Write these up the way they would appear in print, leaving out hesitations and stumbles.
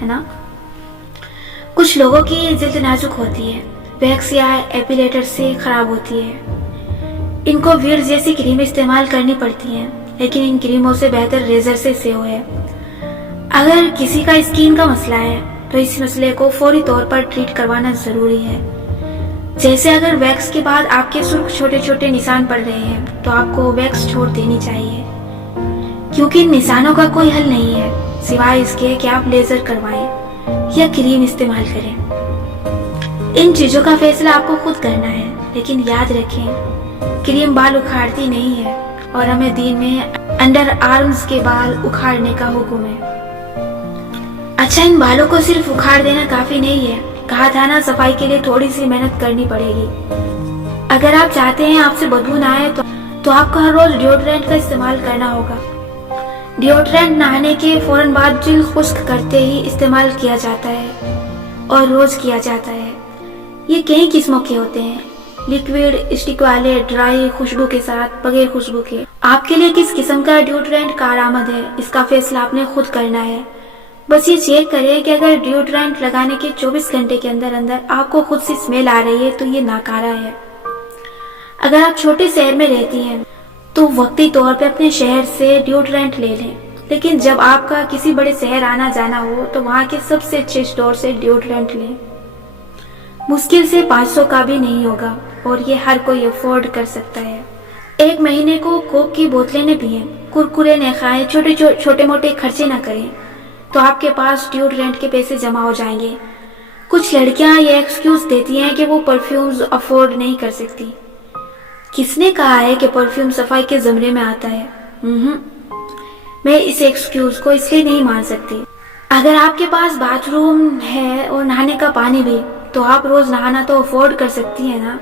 ہے نا؟ کچھ لوگوں کی جلد نازک ہوتی ہے، ویکس یا ایپیلیٹر سے خراب ہوتی ہے، ان کو ویڈ جیسی کریم استعمال کرنی پڑتی ہے، لیکن ان کریموں سے بہتر ریزر سے سیو ہے۔ اگر کسی کا اسکن کا مسئلہ ہے تو اس مسئلے کو فوری طور پر ٹریٹ کروانا ضروری ہے۔ جیسے اگر ویکس کے بعد آپ کے سرخ چھوٹے چھوٹے نشان پڑ رہے ہیں تو آپ کو ویکس چھوڑ دینی چاہیے، کیونکہ ان نشانوں کا کوئی حل نہیں ہے سوائے اس کے کہ آپ لیزر کروائیں یا کریم استعمال کریں۔ ان چیزوں کا فیصلہ آپ کو خود کرنا ہے، لیکن یاد رکھیں کریم بال اکھاڑتی نہیں ہے اور ہمیں دین میں انڈر آرمز کے بال اکھاڑنے کا حکم ہے۔ اچھا، ان بالوں کو صرف اکھاڑ دینا کافی نہیں ہے، کہا تھا نا صفائی کے لیے تھوڑی سی محنت کرنی پڑے گی۔ اگر آپ چاہتے ہیں آپ سے بدبو نہ آئے تو آپ کو ہر روز ڈیوڈرنٹ کا استعمال کرنا ہوگا۔ ڈیوڈرنٹ نہانے کے فوراً بعد جلد خشک کرتے ہی استعمال کیا جاتا ہے اور روز کیا جاتا ہے۔ یہ کئی قسموں کے ہوتے ہیں، لیکوڈ، اسٹک والے، ڈرائی، خوشبو کے ساتھ، بغیر خوشبو کے۔ آپ کے لیے کس قسم کا ڈیوڈرنٹ کارآمد ہے اس کا فیصلہ آپ نے خود کرنا ہے۔ بس یہ چیک کریں کہ اگر ڈیوڈرنٹ لگانے کے 24 گھنٹے کے اندر آپ کو خود سے اسمیل آ رہی ہے تو یہ ناکارہ ہے۔ اگر آپ چھوٹے شہر میں رہتی ہیں تو وقتی طور پہ اپنے شہر سے ڈیوڈرنٹ لے لیں، لیکن جب آپ کا کسی بڑے شہر آنا جانا ہو تو وہاں کے سب سے اچھے اسٹور سے ڈیوڈرنٹ لیں۔ مشکل سے 500 کا بھی نہیں ہوگا اور یہ ہر کوئی افورڈ کر سکتا ہے۔ ایک مہینے کو کوک کی بوتلیں نہ پئیں، کرکرے نہ کھائیں، چھوٹے موٹے خرچے نہ کریں تو آپ کے پاس ڈیوڈرنٹ کے پیسے جمع ہو جائیں گے۔ کچھ لڑکیاں یہ ایکسکیوز دیتی ہیں کہ وہ پرفیومز افورڈ نہیں کر سکتی۔ کس نے کہا ہے کہ پرفیوم صفائی کے زمرے میں آتا ہے؟ میں اس ایکسکیوز کو اس لیے نہیں مان سکتی۔ اگر آپ کے پاس باتھ روم ہے اور نہانے کا پانی بھی تو آپ روز نہانا تو افورڈ کر سکتی ہیں نا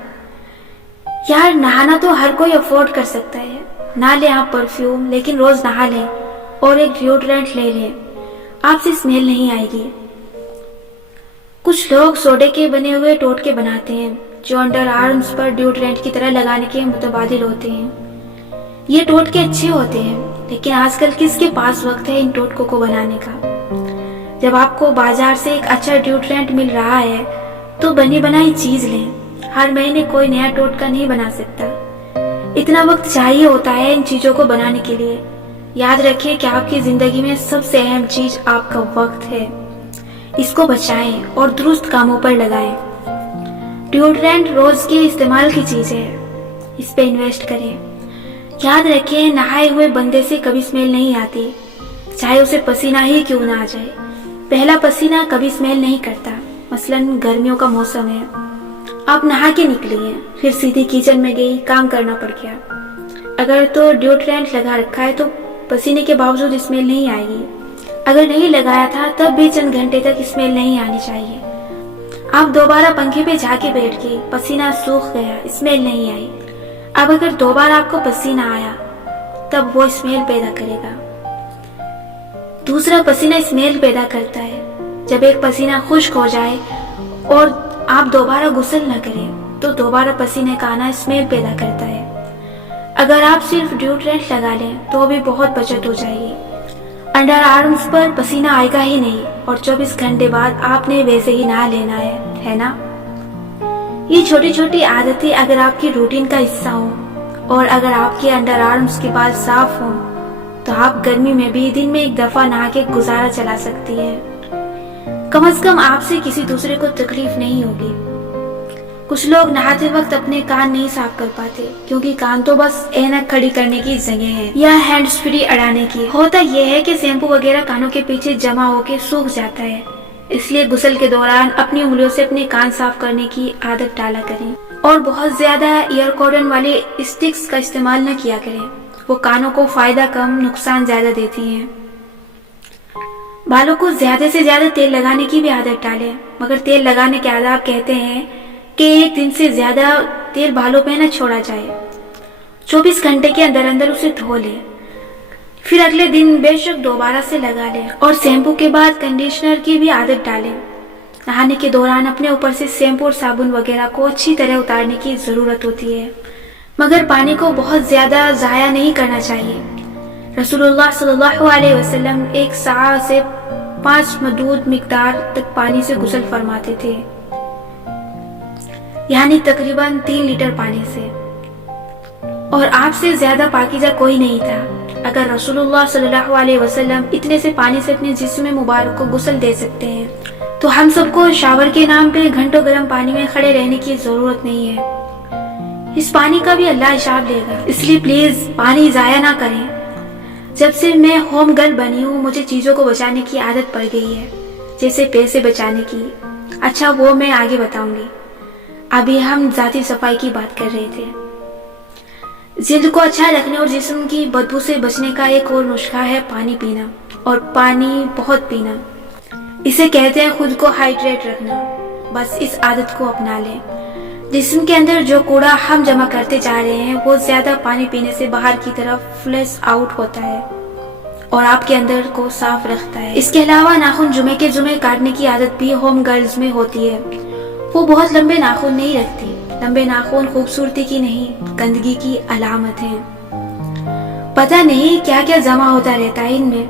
یار۔ نہانا تو ہر کوئی افورڈ کر سکتا ہے۔ نہ لیں آپ پرفیوم، لیکن روز نہا لیں اور ایک ڈیوڈرنٹ لے لیں، آپ سے اسمیل نہیں آئے گی۔ کچھ لوگ سوڈے کے بنے ہوئے ٹوٹکے بناتے ہیں جو انڈر آرمز پر ڈیوڈرنٹ کی طرح لگانے کے متبادل ہوتے ہیں۔ یہ ٹوٹکے اچھے ہوتے ہیں، لیکن آج کل کس کے پاس وقت ہے ان ٹوٹکوں کو بنانے کا؟ جب آپ کو بازار سے ایک اچھا ڈیوڈرنٹ مل رہا ہے تو بنی بنائی چیز لیں۔ ہر مہینے کوئی نیا ٹوٹکا نہیں بنا سکتا، اتنا وقت چاہیے ہوتا ہے ان چیزوں کو بنانے کے لیے۔ یاد رکھیں کہ آپ کی زندگی میں سب سے اہم چیز آپ کا وقت ہے، اس کو بچائیں اور درست کاموں پر لگائیں۔ ڈیوڈرنٹ روز کے استعمال کی چیز ہے، اس پہ انویسٹ کریں۔ یاد رکھیں نہائے ہوئے بندے سے کبھی اسمیل نہیں آتی، چاہے اسے پسینہ ہی کیوں نہ آ جائے۔ پہلا پسینہ کبھی اسمیل نہیں کرتا، مثلاً گرمیوں کا موسم ہے، آپ نہا کے نکلی ہیں، پھر سیدھی کچن میں گئی، کام کرنا پڑ گیا، اگر تو ڈیوڈرنٹ لگا رکھا ہے تو پسینے کے باوجود اسمیل نہیں آئے گی۔ اگر نہیں لگایا تھا تب بھی چند گھنٹے تک اسمیل نہیں آنی چاہیے۔ آپ دوبارہ پنکھے پہ جا کے بیٹھ گئی، پسینہ سوکھ گیا، اسمیل نہیں آئی۔ اب اگر دوبارہ آپ کو پسینہ آیا تب وہ اسمیل پیدا کرے گا۔ دوسرا پسینہ اسمیل پیدا کرتا ہے۔ جب ایک پسینہ خشک ہو جائے اور آپ دوبارہ غسل نہ کریں تو دوبارہ پسینے کا آنا اسمیل پیدا کرتا ہے۔ اگر آپ صرف ڈیوڈرنٹ لگا لیں تو بھی بہت بچت ہو جائے گی۔ انڈر آرمز پر پسینہ آئے گا ہی نہیں اور 24 گھنٹے بعد آپ نے ویسے ہی نہا لینا ہے نا؟ یہ چھوٹی چھوٹی عادتیں اگر آپ کی روٹین کا حصہ ہوں اور اگر آپ کے انڈر آرمز کے بال صاف ہوں تو آپ گرمی میں بھی دن میں ایک دفعہ نہا کے گزارا چلا سکتی ہیں۔ کم از کم آپ سے کسی دوسرے کو تکلیف نہیں ہوگی۔ کچھ لوگ نہاتے وقت اپنے کان نہیں صاف کر پاتے کیونکہ کان تو بس اینک کھڑی کرنے کی جگہ ہے یا ہینڈز فری اڑانے کی۔ ہوتا یہ ہے کہ شیمپو وغیرہ کانوں کے پیچھے جمع ہو کے سوکھ جاتا ہے، اس لیے غسل کے دوران اپنی انگلیوں سے اپنے کان صاف کرنے کی عادت ڈالا کریں اور بہت زیادہ ایئر کارڈن والے اسٹکس کا استعمال نہ کیا کریں، وہ کانوں کو فائدہ کم نقصان زیادہ دیتی ہیں۔ بالوں کو زیادہ سے زیادہ تیل لگانے کی بھی عادت ڈالیں، مگر تیل لگانے کے آداب کہتے ہیں کہ 1 دن سے زیادہ تیل بالوں پہ نہ چھوڑا جائے، 24 گھنٹے کے اندر اندر اسے دھو لیں، پھر اگلے دن بے شک دوبارہ سے لگا لیں اور شیمپو کے بعد کنڈیشنر کی بھی عادت ڈالیں۔ نہانے کے دوران اپنے اوپر سے شیمپو اور صابن وغیرہ کو اچھی طرح اتارنے کی ضرورت ہوتی ہے، مگر پانی کو بہت زیادہ ضائع نہیں کرنا چاہیے۔ رسول اللہ صلی اللہ علیہ وسلم ایک ساعہ سے 5 مدود مقدار تک پانی سے غسل فرماتے تھے، یعنی تقریباً 3 لیٹر پانی سے، اور آپ سے زیادہ پاکیزہ کوئی نہیں تھا۔ اگر رسول اللہ صلی اللہ علیہ وسلم اتنے سے پانی سے اپنے جسم مبارک کو غسل دے سکتے ہیں تو ہم سب کو شاور کے نام پہ گھنٹوں گرم پانی میں کھڑے رہنے کی ضرورت نہیں ہے۔ اس پانی کا بھی اللہ حساب لے گا، اس لیے پلیز پانی ضائع نہ کریں۔ جب سے میں ہوم گرل بنی ہوں مجھے چیزوں کو بچانے کی عادت پڑ گئی ہے، جیسے پیسے بچانے کی۔ اچھا وہ میں آگے بتاؤں گی، ابھی ہم ذاتی صفائی کی بات کر رہے تھے۔ جلد کو اچھا رکھنے اور جسم کی بدبو سے بچنے کا ایک اور نسخہ ہے پانی پینا، اور پانی بہت پینا۔ اسے کہتے ہیں خود کو ہائیڈریٹ رکھنا۔ بس اس عادت کو اپنا لیں۔ جسم کے اندر جو کوڑا ہم جمع کرتے جا رہے ہیں وہ زیادہ پانی پینے سے باہر کی طرف فلش آؤٹ ہوتا ہے اور آپ کے اندر کو صاف رکھتا ہے۔ اس کے علاوہ ناخن جمعے کے جمعے کاٹنے کی عادت بھی ہوم گرلز میں ہوتی ہے۔ وہ بہت لمبے ناخن نہیں رکھتی۔ لمبے ناخن خوبصورتی کی نہیں، گندگی کی علامت ہیں۔ پتہ نہیں کیا کیا جمع ہوتا رہتا ہے ان میں،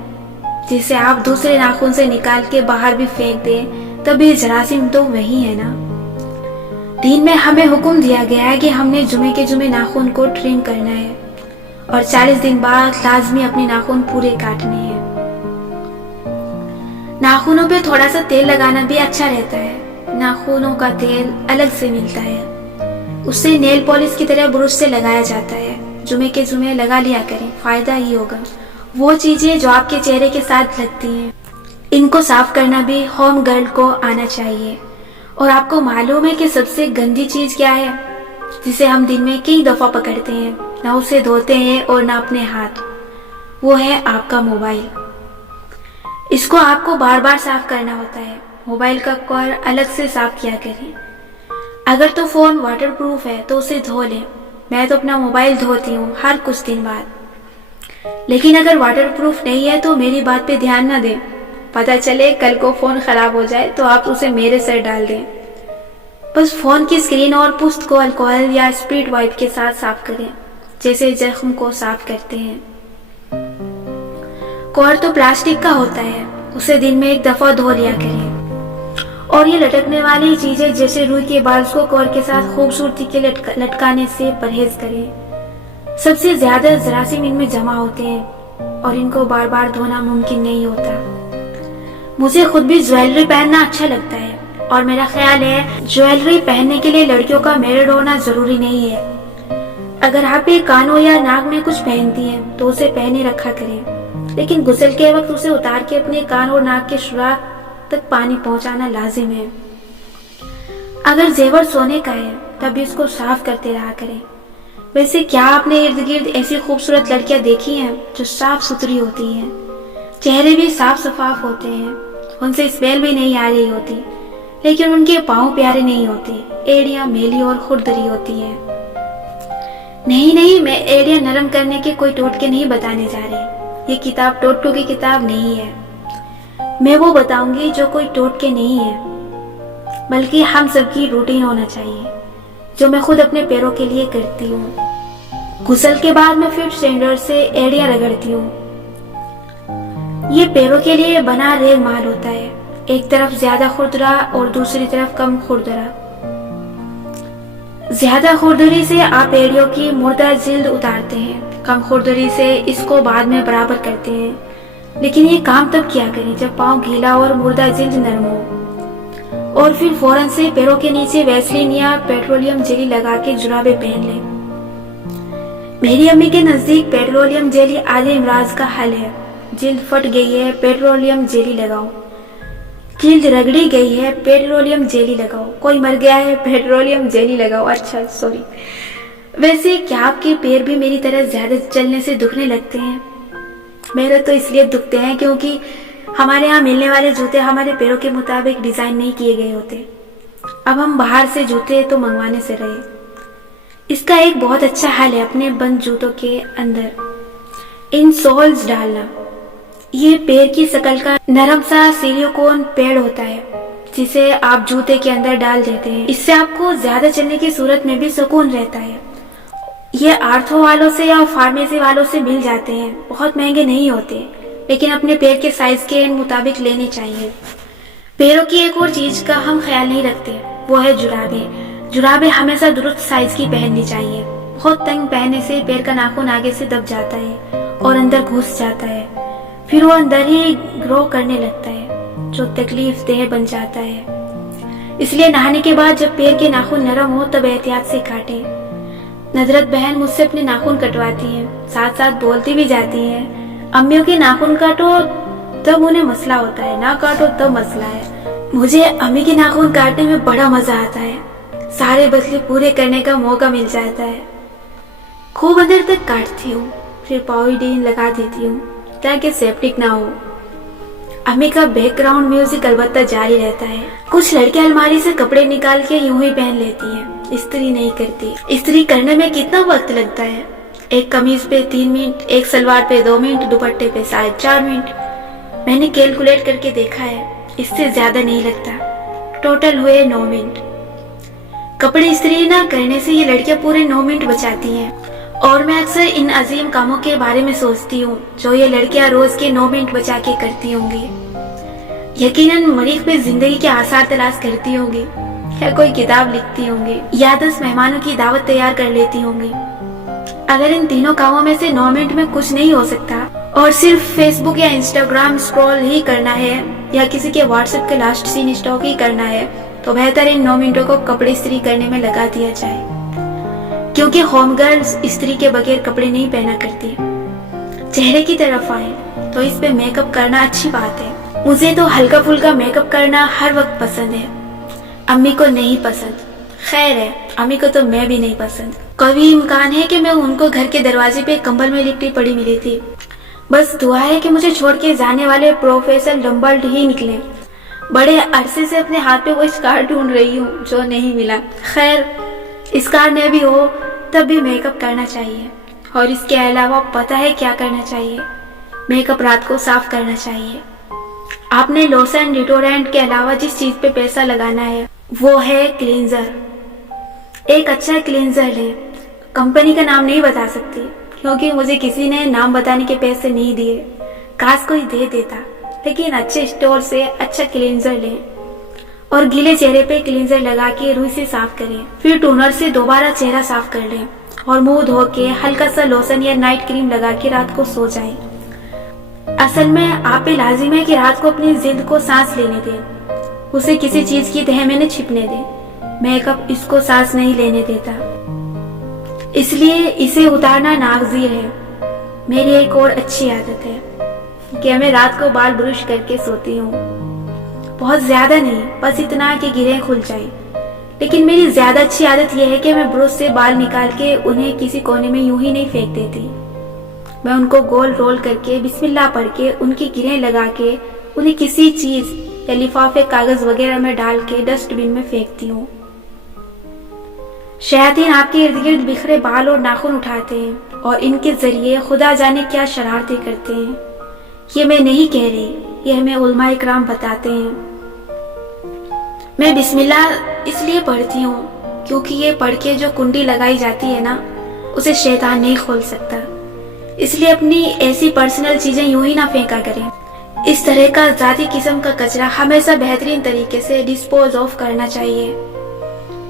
جسے آپ دوسرے ناخن سے نکال کے باہر بھی پھینک دیں تب بھی جراثیم تو وہی ہے نا۔ دین میں ہمیں حکم دیا گیا ہے کہ ہم نے جمعے کے جمعے ناخن کو ٹرم کرنا ہے اور 40 دن بعد لازمی اپنے ناخن پورے کاٹنے ہیں۔ ناخنوں پہ تھوڑا سا تیل لگانا بھی اچھا رہتا ہے۔ ناخنوں کا تیل الگ سے ملتا ہے، اس سے نیل پالش کی طرح برش سے لگایا جاتا ہے۔ جمعے کے جمعے لگا لیا کریں، فائدہ ہی ہوگا۔ وہ چیزیں جو آپ کے چہرے کے ساتھ لگتی ہیں ان کو صاف کرنا بھی ہوم گرل کو آنا چاہیے۔ اور آپ کو معلوم ہے کہ سب سے گندی چیز کیا ہے جسے ہم دن میں کئی دفعہ پکڑتے ہیں، نہ اسے دھوتے ہیں اور نہ اپنے ہاتھ؟ وہ ہے آپ کا موبائل۔ اس کو آپ کو بار بار صاف کرنا ہوتا ہے۔ موبائل کا کور الگ سے صاف کیا کریں۔ اگر تو فون واٹر پروف ہے تو اسے دھو لیں۔ میں تو اپنا موبائل دھوتی ہوں ہر کچھ دن بعد، لیکن اگر واٹر پروف نہیں ہے تو میری بات پہ دھیان نہ دیں۔ پتہ چلے کل کو فون خراب ہو جائے تو آپ اسے میرے سر ڈال دیں۔ بس فون کی اسکرین اور پشت کو الکوہل یا اسپرٹ وائپ کے ساتھ صاف کریں، جیسے زخم کو صاف کرتے ہیں۔ کور تو پلاسٹک کا ہوتا ہے، اسے دن میں 1 دفعہ دھو لیا کریں۔ اور یہ لٹکنے والی چیزیں جیسے روئی کے بالز کو کور کے ساتھ خوبصورتی کے لٹکانے سے پرہیز کریں۔ سب سے زیادہ جراثیم ان میں جمع ہوتے ہیں اور ان کو بار بار دھونا ممکن نہیں ہوتا۔ مجھے خود بھی جویلری پہننا اچھا لگتا ہے، اور میرا خیال ہے جویلری پہننے کے لیے لڑکیوں کا میرڈ ہونا ضروری نہیں ہے۔ اگر آپ ایک کانوں یا ناک میں کچھ پہنتی ہیں تو اسے پہنے رکھا کریں، لیکن غسل کے وقت اسے اتار کے اپنے کان اور ناک کے سوراخ تک پانی پہنچانا لازم ہے۔ اگر زیور سونے کا ہے تب بھی اس کو صاف کرتے رہا کریں۔ ویسے کیا آپ نے ارد گرد ایسی خوبصورت لڑکیاں دیکھی ہیں جو صاف ستھری ہوتی ہیں، چہرے بھی صاف شفاف ہوتے ہیں، ان سے اسمیل بھی نہیں آ رہی ہوتی، لیکن ان کے پاؤں پیارے نہیں ہوتے، ایڑیاں میلی اور خردری ہوتی ہیں۔ نہیں، میں ایڑیاں نرم کرنے کے کوئی ٹوٹکے نہیں بتانے جا رہی۔ یہ کتاب ٹوٹکوں کی کتاب نہیں ہے۔ میں وہ بتاؤں گی جو کوئی ٹوٹکے نہیں ہے، بلکہ ہم سب کی روٹین ہونا چاہیے، جو میں خود اپنے پیروں کے لیے کرتی ہوں۔ غسل کے بعد میں فٹ سینڈر سے ایڑیاں رگڑتی ہوں۔ یہ پیروں کے لیے بنا ریگ مال ہوتا ہے، ایک طرف زیادہ خوردرا اور دوسری طرف کم خوردرا۔ زیادہ خوردری سے آپ ایڑیوں کی مردہ جلد اتارتے ہیں، کم خوردری سے اس کو بعد میں برابر کرتے ہیں، لیکن یہ کام تب کیا کریں جب پاؤں گیلا اور مردہ جلد نرم ہو، اور پھر فوراً سے پیروں کے نیچے ویسلین یا پیٹرولیم جیلی لگا کے جرابیں پہن لیں۔ میری امی کے نزدیک پیٹرولیم جیلی آدھے امراض کا حل ہے۔ جلد پھٹ گئی ہے، پیٹرولیم جیلی لگاؤ۔ جلد رگڑی گئی ہے، پیٹرولیم جیلی لگاؤ۔ کوئی مر گیا ہے، پیٹرولیم جیلی لگاؤ۔ اچھا سوری۔ ویسے کیا آپ کے پیر بھی میری طرح زیادہ چلنے سے دکھنے لگتے ہیں؟ میرے تو اس لیے دکھتے ہیں کیونکہ ہمارے ہاں ملنے والے جوتے ہمارے پیروں کے مطابق ڈیزائن نہیں کیے گئے ہوتے۔ اب ہم باہر سے جوتے تو منگوانے سے رہے۔ اس کا ایک بہت اچھا حل ہے اپنے بند جوتوں کے اندر ان سولز ڈالنا۔ یہ پیر کی شکل کا نرم سا سیلیکون پیڈ ہوتا ہے جسے آپ جوتے کے اندر ڈال دیتے ہیں۔ اس سے آپ کو زیادہ چلنے کی صورت میں بھی سکون رہتا ہے یہ آرتھو والوں سے یا فارمیسی والوں سے مل جاتے ہیں، بہت مہنگے نہیں ہوتے، لیکن اپنے پیر کے سائز کے مطابق لینے چاہیے۔ پیروں کی ایک اور چیز کا ہم خیال نہیں رکھتے، وہ ہے جرابیں۔ جرابیں ہمیشہ درست سائز کی پہننی چاہیے۔ بہت تنگ پہننے سے پیر کا ناخن آگے سے دب جاتا ہے اور اندر گھس جاتا ہے، پھر وہ اندر ہی گرو کرنے لگتا ہے جو تکلیف دہ بن جاتا ہے۔ اس لیے نہانے کے بعد جب پیر کے ناخن نرم ہو تب احتیاط سے کاٹیں۔ ندرت بہن مجھ سے اپنے ناخن کٹواتی ہیں، ساتھ ساتھ بولتی بھی جاتی ہیں، امیوں کے ناخن کاٹو تب انہیں مسئلہ ہوتا ہے، نہ کاٹو تب مسئلہ ہے۔ مجھے امی کے ناخن کاٹنے میں بڑا مزہ آتا ہے، سارے بدلے پورے کرنے کا موقع مل جاتا ہے۔ خوب اندر تک کاٹتی ہوں، پھر پاؤڈین لگا دیتی ہوں تاکہ سیپٹک نہ ہو۔ امی کا بیک گراؤنڈ میوزک البتہ جاری رہتا ہے۔ کچھ لڑکیاں الماری سے کپڑے نکال کے یوں ہی پہن لیتی ہیں، استری نہیں کرتی۔ استری کرنے میں کتنا وقت لگتا ہے؟ ایک قمیض پہ 3 منٹ، ایک سلوار پہ 2 منٹ، دوپٹے پہ 4.5 منٹ۔ میں نے کیلکولیٹ کر کے دیکھا ہے، اس سے زیادہ نہیں لگتا۔ ٹوٹل ہوئے 9 منٹ۔ کپڑے استری نہ کرنے سے یہ لڑکیاں پورے 9 منٹ بچاتی ہیں، اور میں اکثر ان عظیم کاموں کے بارے میں سوچتی ہوں جو یہ لڑکیاں روز کے 9 منٹ بچا کے کرتی ہوں گی۔ یقیناً مریخ پہ زندگی کے آثار تلاش کرتی ہوں گی، یا کوئی کتاب لکھتی ہوں گی، یا 10 مہمانوں کی دعوت تیار کر لیتی ہوں گی۔ اگر ان تینوں کاموں میں سے 9 منٹ میں کچھ نہیں ہو سکتا اور صرف فیس بک یا انسٹاگرام اسکرول ہی کرنا ہے، یا کسی کے واٹس ایپ کے لاسٹ سین اسٹاک ہی کرنا ہے، تو بہتر ان 9 منٹوں کو کپڑے استری کرنے میں لگا دیا جائے، کیونکہ ہوم گرلز استری کے بغیر کپڑے نہیں پہنا کرتی۔ چہرے کی طرف آئیں تو اس پہ میک اپ کرنا اچھی بات ہے۔ مجھے تو ہلکا پھلکا میک اپ کرنا ہر وقت پسند ہے، امی کو نہیں پسند۔ خیر ہے، امی کو تو میں بھی نہیں پسند۔ کبھی امکان ہے کہ میں ان کو گھر کے دروازے پہ کمبل میں لپٹی پڑی ملی تھی۔ بس دعا ہے کہ مجھے چھوڑ کے جانے والے پروفیسر ڈمبلڈ ہی نکلے۔ بڑے عرصے سے اپنے ہاتھ پہ وہ اسکار ڈھونڈ رہی ہوں جو نہیں ملا۔ خیر، اسکار نہ بھی ہو تب بھی میک اپ کرنا چاہیے، اور اس کے علاوہ پتہ ہے کیا کرنا چاہیے؟ میک اپ رات کو صاف کرنا چاہیے۔ آپ نے لوشن ڈیٹورینٹ کے علاوہ جس چیز پہ پیسہ لگانا ہے وہ ہے کلینزر۔ ایک اچھا کلینزر لیں، کمپنی کا نام نہیں بتا سکتی کیونکہ مجھے کسی نے نام بتانے کے پیسے نہیں دیے، کاش کوئی دے دیتا، لیکن اچھے اسٹور سے اچھا کلینزر لیں اور گیلے چہرے پہ کلینزر لگا کے روئی سے صاف کریں، پھر ٹونر سے دوبارہ چہرہ صاف کر لیں اور منہ دھو کے ہلکا سا لوشن یا نائٹ کریم لگا کے رات کو سو جائیں۔ اصل میں آپ پہ لازم ہے کہ رات کو اپنی جلد کو سانس لینے دیں، اسے کسی چیز کی تہہ میں نہ چھپنے دیں۔ میک اپ اس کو سانس نہیں لینے دیتا، اس لیے اسے اتارنا ناگزیر ہے۔ میری ایک اور اچھی عادت ہے کہ میں رات کو بال برش کر کے سوتی ہوں، بہت زیادہ نہیں، بس اتنا کہ گرہیں کھل جائیں۔ لیکن میری زیادہ اچھی عادت یہ ہے کہ میں برش سے بال نکال کے انہیں کسی کونے میں یوں ہی نہیں پھینک دیتی، میں ان کو گول رول کر کے بسم اللہ پڑھ کے ان کی گرہیں لگا کے انہیں کسی چیز یا لفافے کاغذ وغیرہ میں ڈال کے ڈسٹ بن میں پھینکتی ہوں۔ شیاطین آپ کے ارد گرد بکھرے بال اور ناخن اٹھاتے ہیں اور ان کے ذریعے خدا جانے کیا شرارتیں کرتے ہیں۔ یہ میں نہیں کہہ رہی، یہ ہمیں علماء اکرام بتاتے ہیں۔ میں بسم اللہ اس لیے پڑھتی ہوں کیونکہ یہ پڑھ کے جو کنڈی لگائی جاتی ہے نا، اسے شیطان نہیں کھول سکتا۔ اس لیے اپنی ایسی پرسنل چیزیں یوں ہی نہ پھینکا کریں۔ اس طرح کا ذاتی قسم کا کچرا ہمیشہ بہترین طریقے سے ڈسپوز آف کرنا چاہیے۔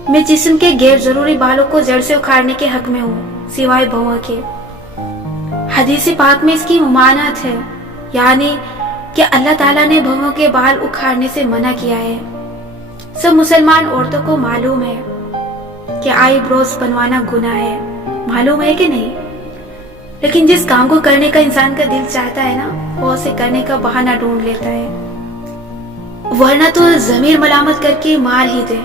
میں جسم کے غیر ضروری بالوں کو جڑ سے اکھاڑنے کے حق میں ہوں، سوائے بھووں کے۔ حدیث پاک میں اس کی ممانعت ہے، یعنی کہ اللہ تعالیٰ نے بھووں کے بال اکھاڑنے سے منع کیا ہے۔ سب مسلمان عورتوں کو معلوم ہے کہ آئی بروز بنوانا گناہ ہے، معلوم ہے کہ نہیں؟ لیکن جس کام کو کرنے کا انسان کا دل چاہتا ہے نا، وہ اسے کرنے کا بہانہ ڈھونڈ لیتا ہے، ورنہ تو ضمیر ملامت کر کے مار ہی دے۔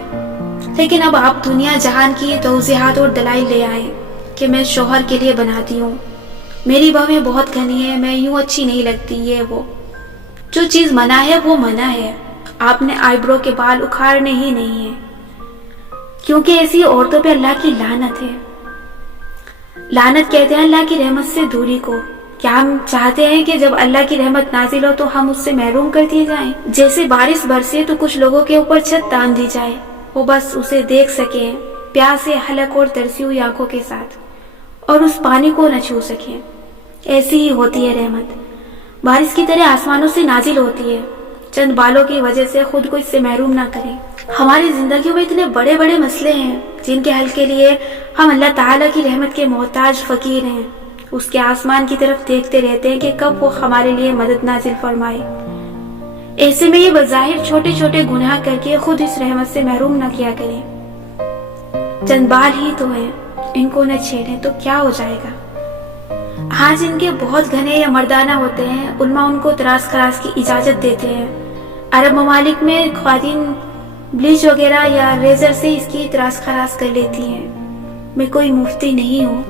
لیکن اب آپ دنیا جہان کی توضیحات اور دلائل لے آئے کہ میں شوہر کے لیے بناتی ہوں، میری بھویں بہت گھنی ہے، میں یوں اچھی نہیں لگتی، یہ وہ۔ جو چیز منع ہے وہ منع ہے، آپ نے آئی برو کے بال اکھاڑنے ہی نہیں ہیں، کیونکہ ایسی عورتوں پہ اللہ کی لعنت ہے۔ لعنت کہتے ہیں اللہ کی رحمت سے دوری کو۔ کیا ہم چاہتے ہیں کہ جب اللہ کی رحمت نازل ہو تو ہم اس سے محروم کر دیے جائیں؟ جیسے بارش برسے تو کچھ لوگوں کے اوپر چھت تان دی جائے، وہ بس اسے دیکھ سکیں پیاس سے حلق اور ترسی ہوئی آنکھوں کے ساتھ، اور اس پانی کو نہ چھو سکیں۔ ایسی ہی ہوتی ہے رحمت، بارش کی طرح آسمانوں سے نازل ہوتی ہے، چند بالوں کی وجہ سے خود کو اس سے محروم نہ کریں۔ ہماری زندگیوں میں اتنے بڑے بڑے مسئلے ہیں جن کے حل کے لیے ہم اللہ تعالیٰ کی رحمت کے محتاج فقیر ہیں۔ اس کے آسمان کی طرف دیکھتے رہتے ہیں کہ کب وہ ہمارے لیے مدد نازل فرمائے۔ ایسے میں یہ بظاہر چھوٹے چھوٹے گناہ کر کے خود اس رحمت سے محروم نہ کیا کریں۔ چند بال ہی تو ہیں، ان کو نہ چھیڑیں تو کیا ہو جائے گا۔ آج ان کے بہت گھنے یا مردانہ ہوتے ہیں، علماء ان کو تراش خراش کی اجازت دیتے ہیں۔ عرب ممالک میں خواتین بلیچ وغیرہ یا ریزر سے اس کی تراش خراش کر لیتی ہیں۔ میں کوئی مفتی نہیں ہوں،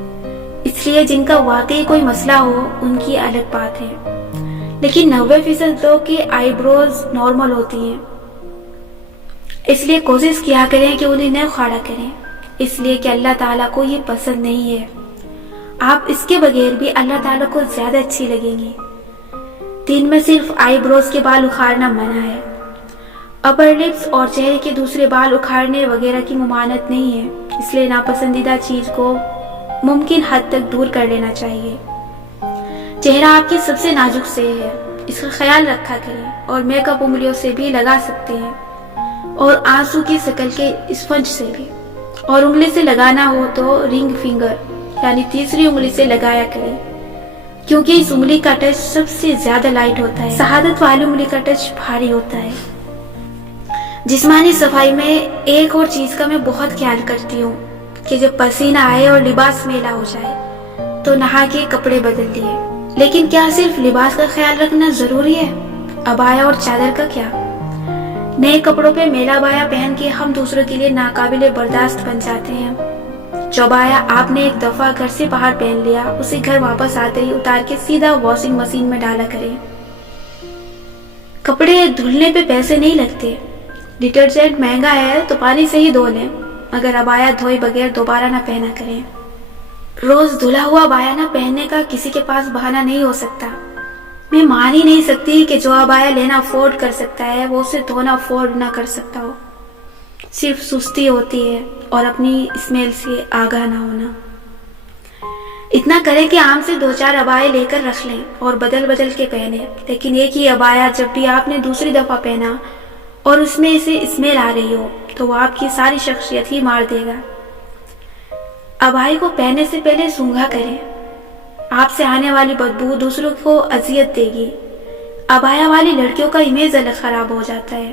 اس لیے جن کا واقعی کوئی مسئلہ ہو ان کی الگ بات ہے، لیکن 90% لوگ کی آئی بروز نارمل ہوتی ہیں، اس لیے کوشش کیا کریں کہ انہیں نہ اکھاڑا کریں، اس لیے کہ اللہ تعالیٰ کو یہ پسند نہیں ہے۔ آپ اس کے بغیر بھی اللہ تعالیٰ کو زیادہ اچھی لگیں گی۔ دن میں صرف آئی بروز کے بال اکھاڑنا منع ہے، اپر لپس اور چہرے کے دوسرے بال اکھاڑنے وغیرہ کی ممانعت نہیں ہے، اس لیے ناپسندیدہ چیز کو ممکن حد تک دور کر لینا چاہیے۔ چہرہ آپ کی سب سے نازک سے ہے، اس کا خیال رکھا کریں، اور میک اپ انگلیوں سے بھی لگا سکتے ہیں، اور آنسو کی شکل کے اسفنج سے بھی، اور انگلی سے لگانا ہو تو رنگ فنگر یعنی تیسری انگلی سے لگایا کریں، کیونکہ اس انگلی کا ٹچ سب سے زیادہ لائٹ ہوتا ہے۔ شہادت والی انگلی کا ٹچ بھاری ہوتا ہے۔ جسمانی صفائی میں ایک اور چیز کا میں بہت خیال کرتی ہوں کہ جب پسینہ آئے اور لباس میلا ہو جائے تو نہا کے کپڑے بدل لیے۔ لیکن کیا صرف لباس کا خیال رکھنا ضروری ہے؟ عبایا اور چادر کا کیا؟ نئے کپڑوں پہ میلا بایا پہن کے ہم دوسروں کے لیے ناقابل برداشت بن جاتے ہیں۔ جو عبایا آپ نے ایک دفعہ گھر سے باہر پہن لیا، اسے گھر واپس آتے ہی اتار کے سیدھا واشنگ مشین میں ڈالا کریں۔ کپڑے دھلنے پہ پیسے نہیں لگتے، ڈٹرجنٹ مہنگا ہے تو پانی سے ہی دھو لیں، مگر عبایا دھوئے بغیر دوبارہ نہ پہنا کریں۔ روز دھلا ہوا عبایا نہ پہننے کا کسی کے پاس بہانہ نہیں ہو سکتا۔ میں مان ہی نہیں سکتی کہ جو عبایا لینا افورڈ کر سکتا ہے وہ اسے دھونا افورڈ نہ کر سکتا ہو۔ صرف سستی ہوتی ہے اور اپنی اسمیل سے آگاہ نہ ہونا۔ اتنا کرے کہ عام سے 2-4 عبائے لے کر رکھ لیں اور بدل بدل کے پہنے، لیکن ایک ہی عبایا جب بھی آپ نے دوسری دفعہ پہنا اور اس میں اسے اسمیل آ رہی ہو تو وہ آپ کی ساری شخصیت ہی مار دے گا۔ عبائے کو پہننے سے پہلے سونگھا کریں، آپ سے آنے والی بدبو دوسروں کو اذیت دے گی۔ عبایا والی لڑکیوں کا امیج الگ خراب ہو جاتا ہے،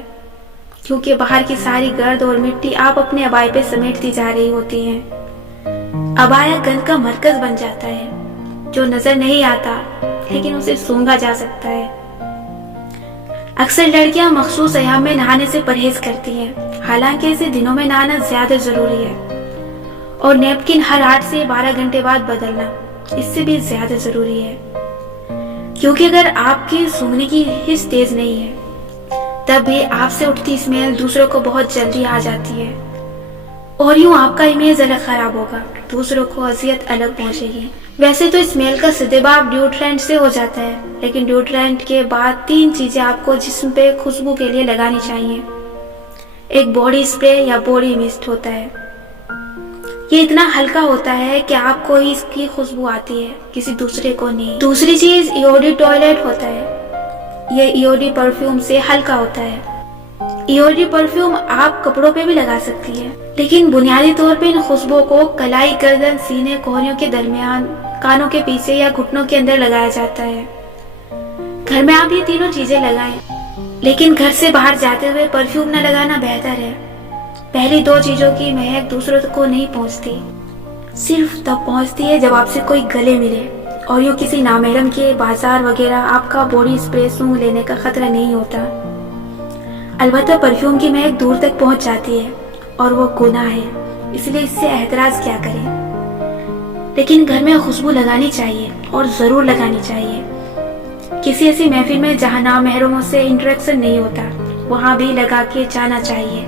کیونکہ باہر کی ساری گرد اور مٹی آپ اپنے عبائے پہ سمیٹتی جا رہی ہوتی ہیں۔ عبایا گند کا مرکز بن جاتا ہے جو نظر نہیں آتا لیکن اسے سونگھا جا سکتا ہے۔ اکثر لڑکیاں مخصوص ایام میں نہانے سے پرہیز کرتی ہیں، حالانکہ اسے دنوں میں نہانا زیادہ ضروری ہے، اور نیپکن ہر 8 سے 12 گھنٹے بعد بدلنا اس سے بھی زیادہ ضروری ہے، کیونکہ اگر آپ کی سونگھنے کی حس تیز نہیں ہے تب بھی آپ سے اٹھتی اسمیل دوسروں کو بہت جلدی آ جاتی ہے، اور یوں آپ کا امیج الگ خراب ہوگا، دوسروں کو اذیت الگ پہنچے گی۔ ویسے تو اسمیل کا سدے باب ڈیوڈرنٹ سے ہو جاتا ہے، لیکن ڈیوڈرنٹ کے بعد 3 چیزیں آپ کو جسم پہ خوشبو کے لیے لگانی چاہیے۔ ایک باڈی اسپرے یا باڈی مسٹ ہوتا ہے، یہ اتنا ہلکا ہوتا ہے کہ آپ کو ہی اس کی خوشبو آتی ہے، کسی دوسرے کو نہیں۔ دوسری چیز ایوڈی ٹوائلٹ ہوتا ہے، یہ ایوڈی پرفیوم سے ہلکا ہوتا ہے۔ ایوڈی پرفیوم آپ کپڑوں پہ بھی لگا سکتی ہے، لیکن بنیادی طور پہ ان خوشبو کو کلائی، گردن، سینے، کوہنیوں کے درمیان، کانوں کے پیچھے یا گھٹنوں کے اندر لگایا جاتا ہے۔ گھر میں آپ یہ تینوں چیزیں لگائیں، لیکن گھر سے باہر جاتے ہوئے پرفیوم نہ لگانا بہتر ہے۔ پہلی 2 چیزوں کی مہک دوسروں کو نہیں پہنچتی، صرف تب پہنچتی ہے جب آپ سے کوئی گلے ملے، اور یوں کسی نامحرم کے بازار وغیرہ آپ کا باڈی اسپرے سونگھ لینے کا خطرہ نہیں ہوتا۔ البتہ پرفیوم کی مہک دور تک پہنچ جاتی ہے اور وہ گناہ ہے، اس لیے اس سے احتراز کیا کریں۔ لیکن گھر میں خوشبو لگانی چاہیے، اور ضرور لگانی چاہیے۔ کسی ایسی محفل میں جہاں نامحرموں سے انٹریکشن نہیں ہوتا وہاں بھی لگا کے جانا چاہیے۔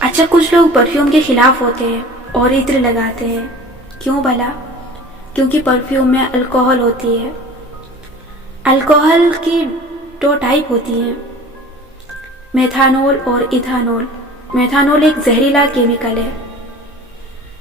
اچھا، کچھ لوگ پرفیوم کے خلاف ہوتے ہیں اور عطر لگاتے ہیں، کیوں بھلا؟ کیونکہ پرفیوم میں الکوہل ہوتی ہے۔ الکوہل کی 2 ٹائپ ہوتی ہیں، میتھانول اور ایتھانول۔ میتھانول ایک زہریلا کیمیکل ہے